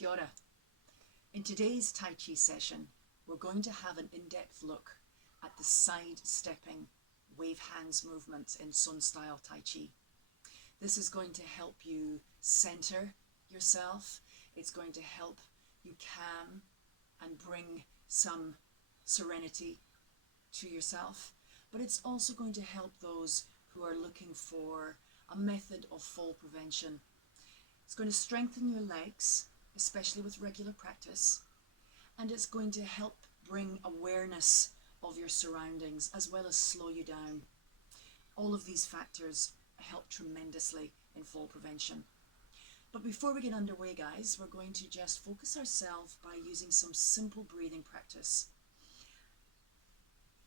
Kia ora. In today's Tai Chi session, we're going to have an in-depth look at the side-stepping wave hands movements in Sun style Tai Chi. This is going to help you center yourself. It's going to help you calm and bring some serenity to yourself. But it's also going to help those who are looking for a method of fall prevention. It's going to strengthen your legs, especially with regular practice, and it's going to help bring awareness of your surroundings as well as slow you down. All of these factors help tremendously in fall prevention. But before we get underway, guys, we're going to just focus ourselves by using some simple breathing practice.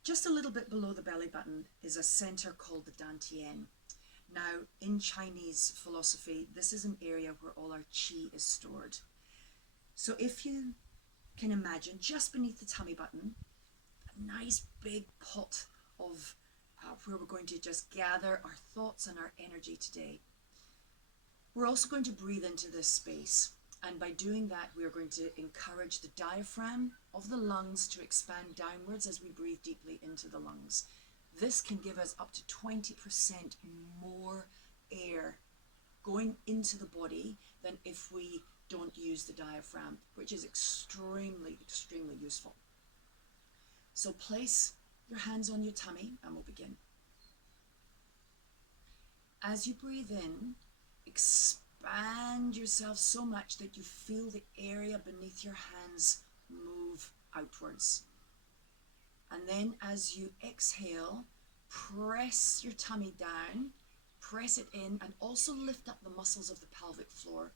Just a little bit below the belly button is a center called the Dantian. Now, in Chinese philosophy, this is an area where all our qi is stored. So if you can imagine, just beneath the tummy button, a nice big pot of where we're going to just gather our thoughts and our energy today. We're also going to breathe into this space, and by doing that, we are going to encourage the diaphragm of the lungs to expand downwards as we breathe deeply into the lungs. This can give us up to 20% more air going into the body than if we don't use the diaphragm, which is extremely, extremely useful. So place your hands on your tummy and we'll begin. As you breathe in, expand yourself so much that you feel the area beneath your hands move outwards. And then as you exhale, press your tummy down, press it in, and also lift up the muscles of the pelvic floor.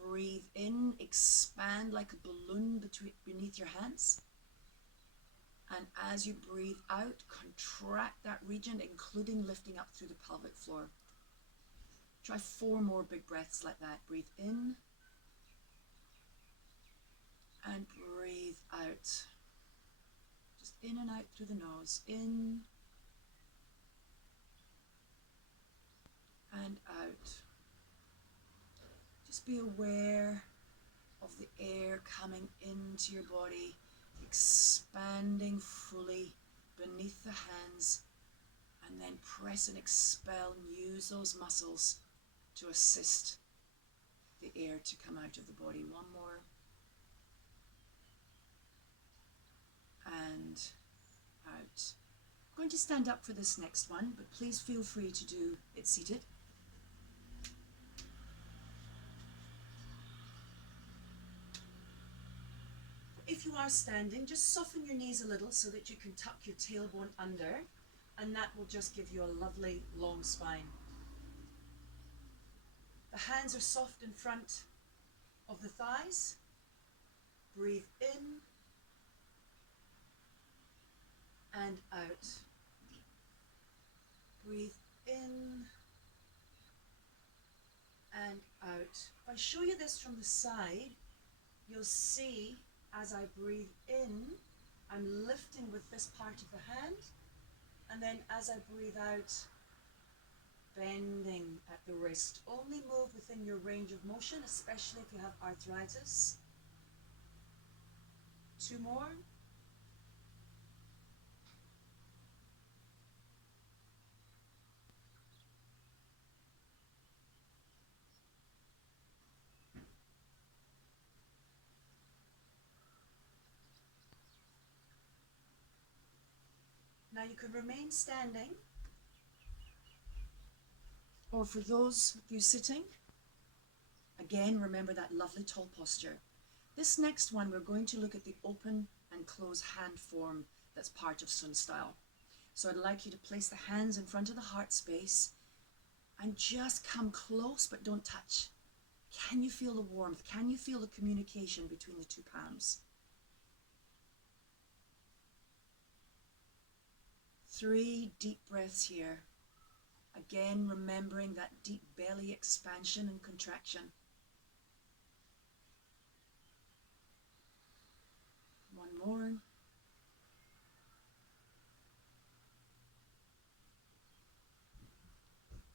Breathe in, expand like a balloon beneath your hands. And as you breathe out, contract that region, including lifting up through the pelvic floor. Try 4 more big breaths like that. Breathe in and breathe out. Just in and out through the nose. In and out. Just be aware of the air coming into your body, expanding fully beneath the hands, and then press and expel and use those muscles to assist the air to come out of the body. 1 more. And out. I'm going to stand up for this next one, but please feel free to do it seated. If you are standing, just soften your knees a little so that you can tuck your tailbone under, and that will just give you a lovely long spine. The hands are soft in front of the thighs. Breathe in and out. Breathe in and out. If I show you this from the side, you'll see as I breathe in, I'm lifting with this part of the hand, and then as I breathe out, bending at the wrist. Only move within your range of motion, especially if you have arthritis. 2 more. Now you can remain standing, or for those of you sitting, again, remember that lovely tall posture. This next one, we're going to look at the open and close hand form that's part of Sun style. So I'd like you to place the hands in front of the heart space and just come close, but don't touch. Can you feel the warmth? Can you feel the communication between the 2 palms? 3 deep breaths here. Again, remembering that deep belly expansion and contraction. 1 more.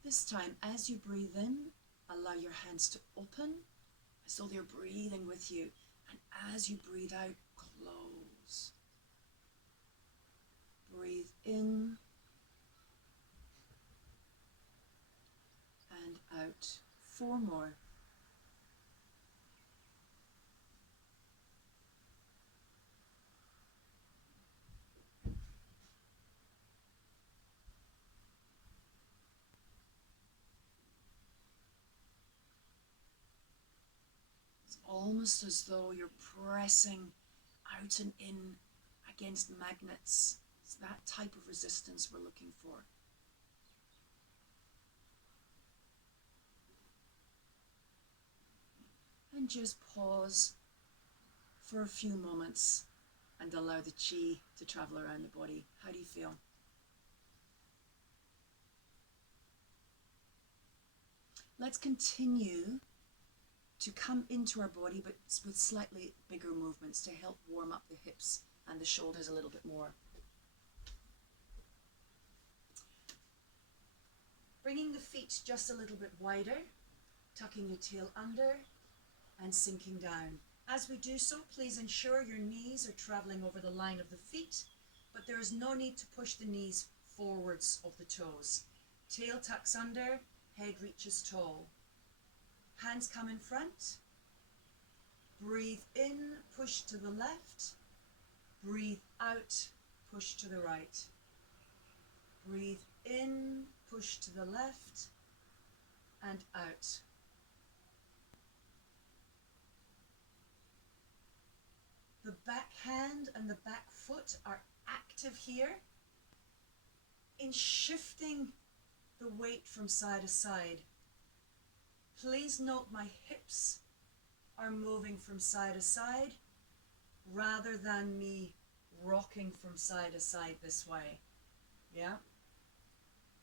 This time, as you breathe in, allow your hands to open So they're breathing with you. And as you breathe out, close. Breathe in and out. 4 more. It's almost as though you're pressing out and in against magnets. It's that type of resistance we're looking for. And just pause for a few moments and allow the chi to travel around the body. How do you feel? Let's continue to come into our body, but with slightly bigger movements to help warm up the hips and the shoulders a little bit more. Bringing the feet just a little bit wider, tucking your tail under and sinking down. As we do so, please ensure your knees are traveling over the line of the feet, but there is no need to push the knees forwards of the toes. Tail tucks under, head reaches tall. Hands come in front. Breathe in, push to the left. Breathe out, push to the right. Breathe in, push to the left and out. The back hand and the back foot are active here in shifting the weight from side to side. Please note my hips are moving from side to side rather than me rocking from side to side this way. Yeah?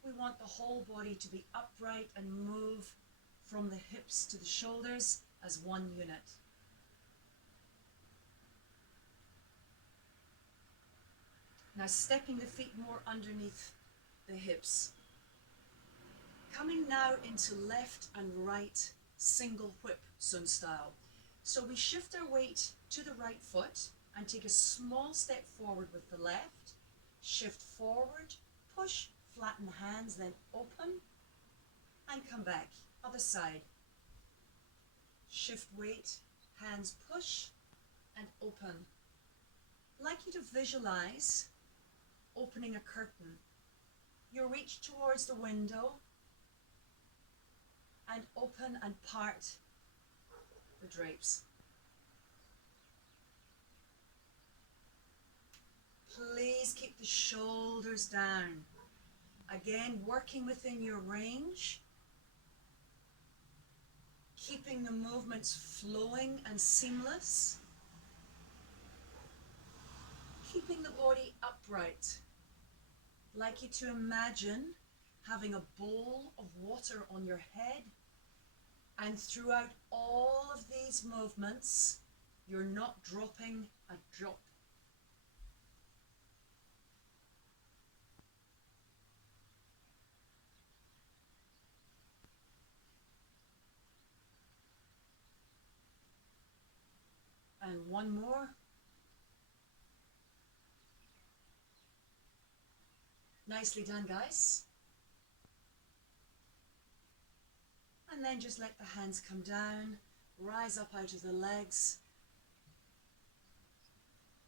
We want the whole body to be upright and move from the hips to the shoulders as one unit. Now stepping the feet more underneath the hips. Coming now into left and right single whip sun style. So we shift our weight to the right foot and take a small step forward with the left. Shift forward, push, flatten the hands, then open and come back. Other side. Shift weight, hands push and open. I'd like you to visualize opening a curtain. You reach towards the window and open and part the drapes. Please keep the shoulders down. Again, working within your range, keeping the movements flowing and seamless, keeping the body upright. I'd like you to imagine having a bowl of water on your head, and throughout all of these movements, you're not dropping a drop. And one more. Nicely done, guys. And then just let the hands come down, rise up out of the legs.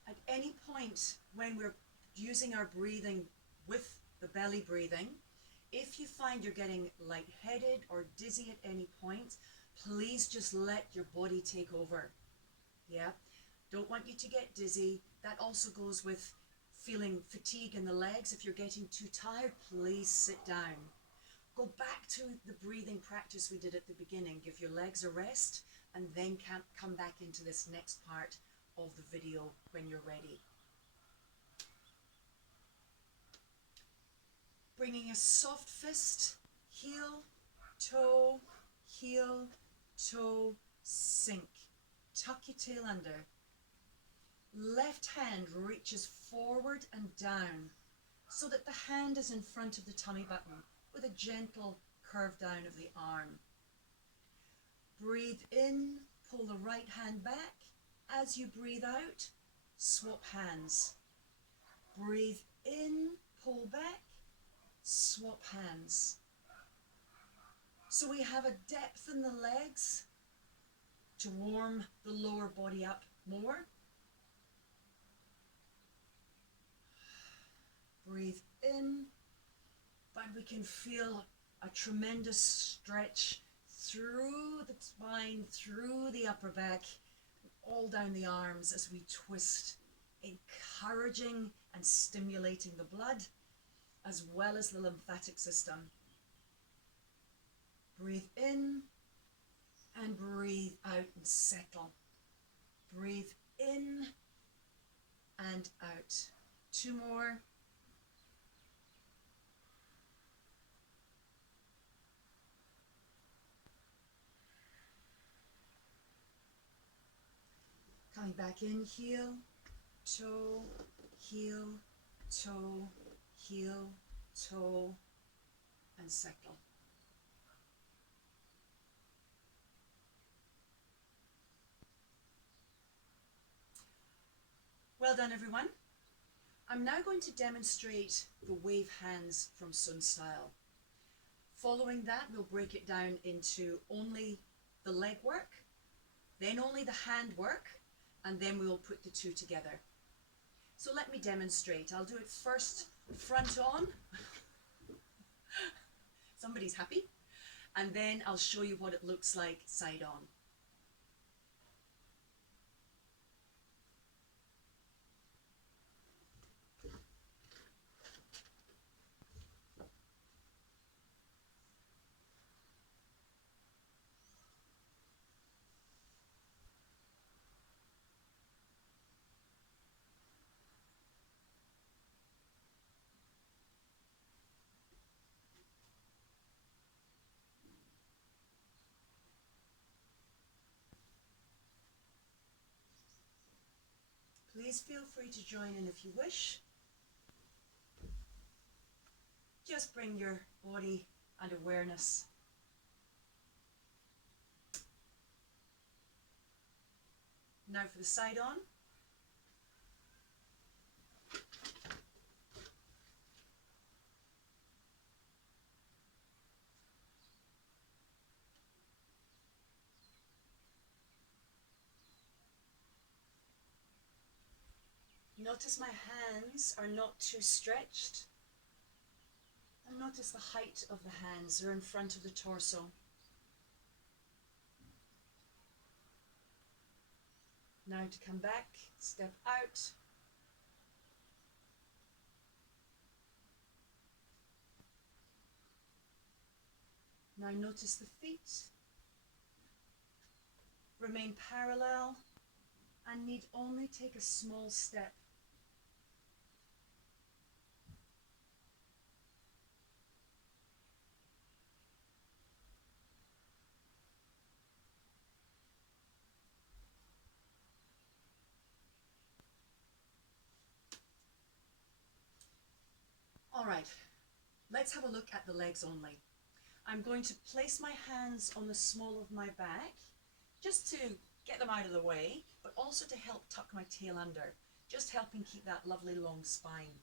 At any point when we're using our breathing with the belly breathing, if you find you're getting lightheaded or dizzy at any point, please just let your body take over. Yeah, don't want you to get dizzy. That also goes with feeling fatigue in the legs. If you're getting too tired, please sit down. Go back to the breathing practice we did at the beginning. Give your legs a rest and then come back into this next part of the video when you're ready. Bringing a soft fist, heel, toe, sink. Tuck your tail under. Left hand reaches forward and down so that the hand is in front of the tummy button with a gentle curve down of the arm. Breathe in, pull the right hand back. As you breathe out, swap hands. Breathe in, pull back, swap hands. So we have a depth in the legs to warm the lower body up more. Breathe in, but we can feel a tremendous stretch through the spine, through the upper back, all down the arms as we twist, encouraging and stimulating the blood as well as the lymphatic system. Breathe in and breathe out and settle. Breathe in and out. 2 more. Coming back in, heel, toe, heel, toe, heel, toe, and settle. Well done, everyone. I'm now going to demonstrate the wave hands from Sun Style. Following that, we'll break it down into only the leg work, then only the hand work, and then we will put the two together. So let me demonstrate. I'll do it first front on. Somebody's happy. And then I'll show you what it looks like side on. Please feel free to join in if you wish. Just bring your body and awareness. Now for the side on. Notice my hands are not too stretched. And notice the height of the hands. They're in front of the torso. Now to come back, step out. Now notice the feet. Remain parallel and need only take a small step. All right, let's have a look at the legs only. I'm going to place my hands on the small of my back, just to get them out of the way, but also to help tuck my tail under, just helping keep that lovely long spine.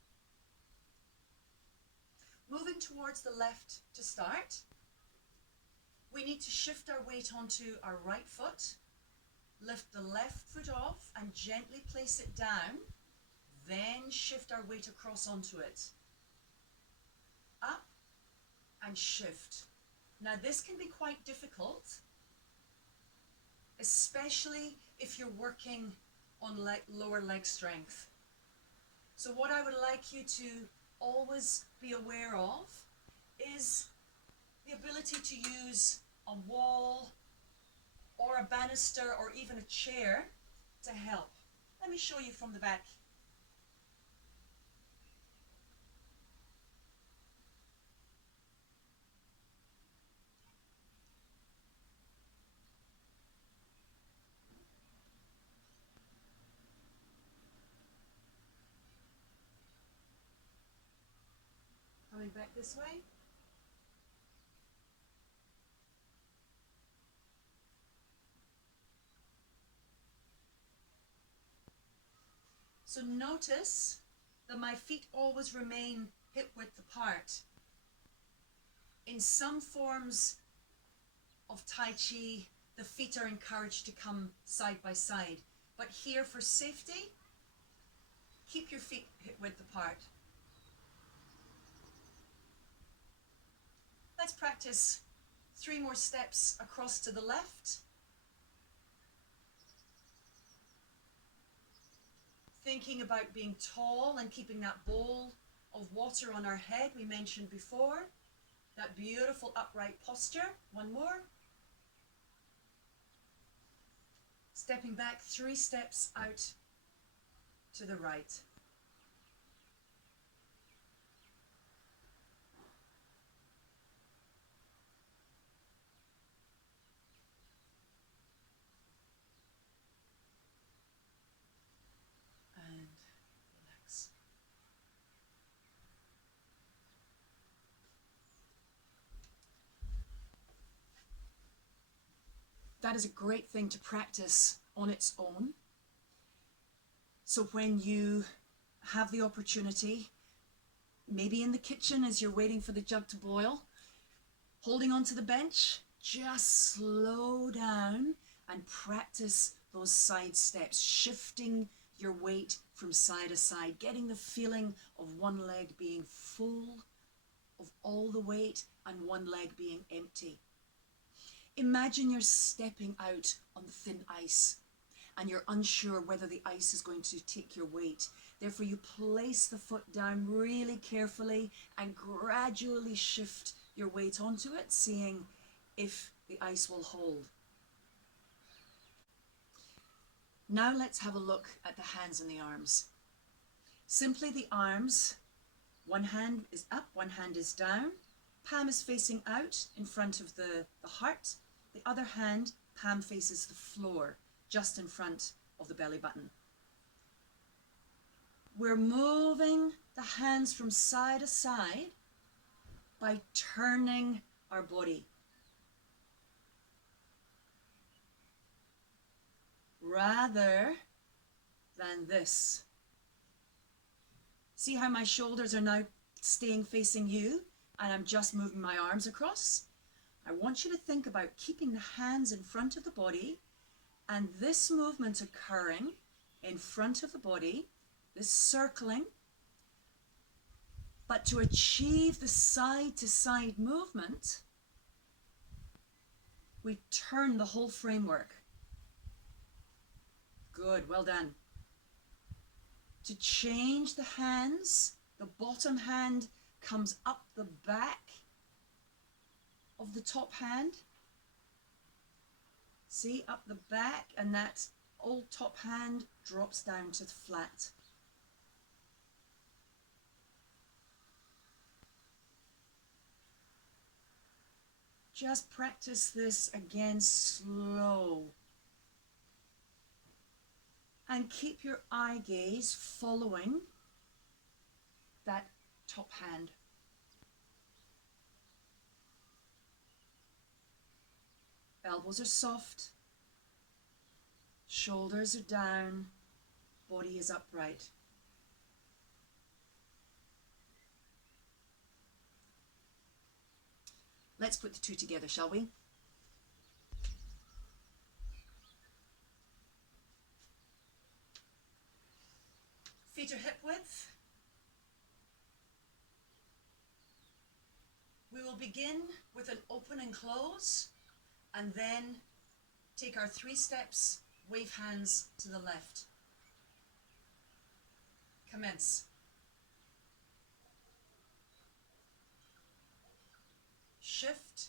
Moving towards the left to start, we need to shift our weight onto our right foot, lift the left foot off and gently place it down, then shift our weight across onto it. Up and shift. Now this can be quite difficult, especially if you're working on lower leg strength. So what I would like you to always be aware of is the ability to use a wall or a banister or even a chair to help. Let me show you from the back. Coming back this way. So notice that my feet always remain hip width apart. In some forms of Tai Chi, the feet are encouraged to come side by side. But here, for safety, keep your feet hip width apart. Let's practice 3 more steps across to the left. Thinking about being tall and keeping that bowl of water on our head we mentioned before. That beautiful upright posture. 1 more. Stepping back 3 steps out to the right. And relax. That is a great thing to practice on its own. So when you have the opportunity, maybe in the kitchen as you're waiting for the jug to boil, holding onto the bench, just slow down and practice those side steps, shifting your weight from side to side, getting the feeling of one leg being full of all the weight and one leg being empty. Imagine you're stepping out on the thin ice and you're unsure whether the ice is going to take your weight. Therefore, you place the foot down really carefully and gradually shift your weight onto it, seeing if the ice will hold. Now let's have a look at the hands and the arms. Simply the arms, one hand is up, one hand is down, palm is facing out in front of the heart, the other hand, palm faces the floor, just in front of the belly button. We're moving the hands from side to side by turning our body. Rather than this. See how my shoulders are now staying facing you and I'm just moving my arms across? I want you to think about keeping the hands in front of the body and this movement occurring in front of the body, this circling. But to achieve the side-to-side movement, we turn the whole framework. Good, well done. To change the hands, the bottom hand comes up the back of the top hand. See, up the back, and that old top hand drops down to the flat. Just practice this again slow. And keep your eye gaze following that top hand. Elbows are soft, shoulders are down, body is upright. Let's put the two together, shall we? Feet are hip width. We will begin with an open and close, and then take our 3 steps, wave hands to the left. Commence. Shift.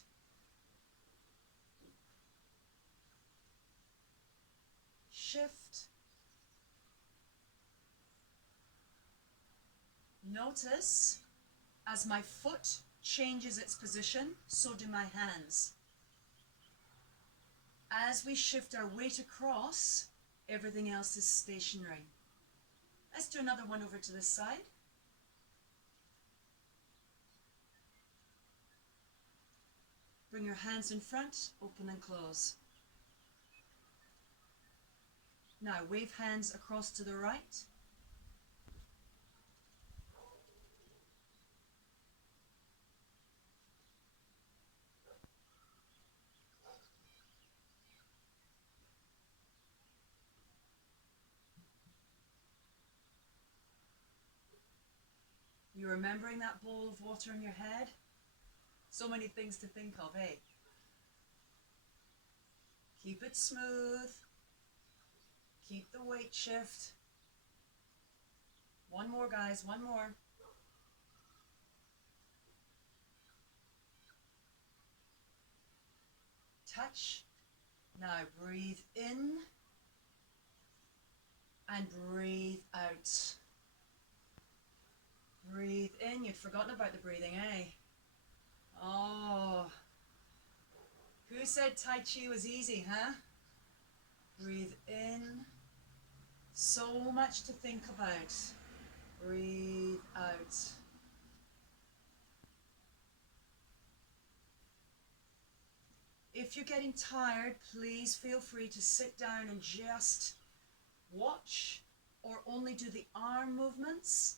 Shift. Notice as my foot changes its position, so do my hands. As we shift our weight across, everything else is stationary. Let's do another one over to this side. Bring your hands in front, open and close. Now wave hands across to the right. You remembering that bowl of water in your head? So many things to think of, eh? Keep it smooth. Keep the weight shift. One more, guys, one more. Touch. Now breathe in and breathe out. Breathe in. You'd forgotten about the breathing, eh? Oh. Who said Tai Chi was easy, huh? Breathe in. So much to think about. Breathe out. If you're getting tired, please feel free to sit down and just watch, or only do the arm movements,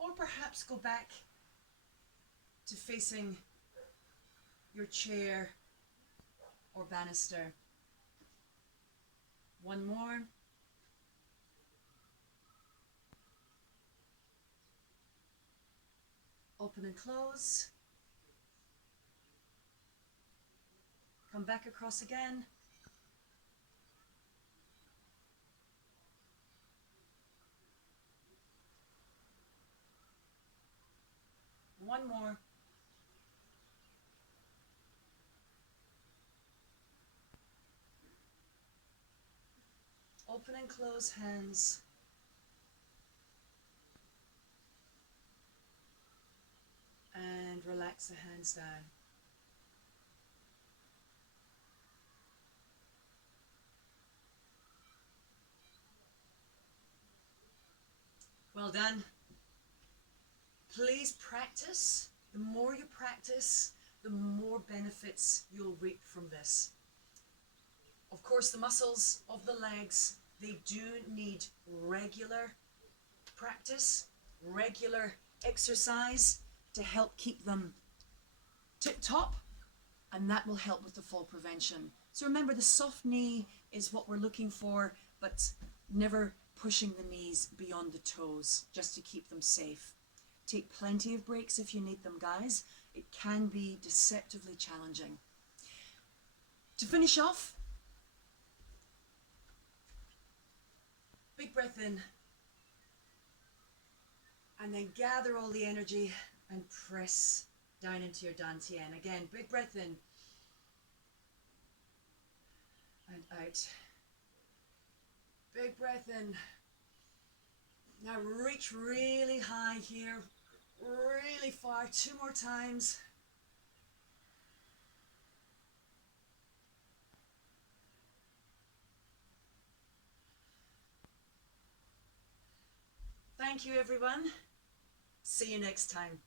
or perhaps go back to facing your chair or banister. One more. Open and close. Come back across again. One more. Open and close hands. And relax the hands down. Well done. Please practice. The more you practice, the more benefits you'll reap from this. Of course, the muscles of the legs, they do need regular practice, regular exercise to help keep them tip-top, and that will help with the fall prevention. So remember, the soft knee is what we're looking for, but never pushing the knees beyond the toes, just to keep them safe. Take plenty of breaks if you need them, guys. It can be deceptively challenging. To finish off, big breath in, and then gather all the energy and press down into your dantian. Again, big breath in and out. Big breath in. Now reach really high here, really far. 2 more times. Thank you, everyone. See you next time.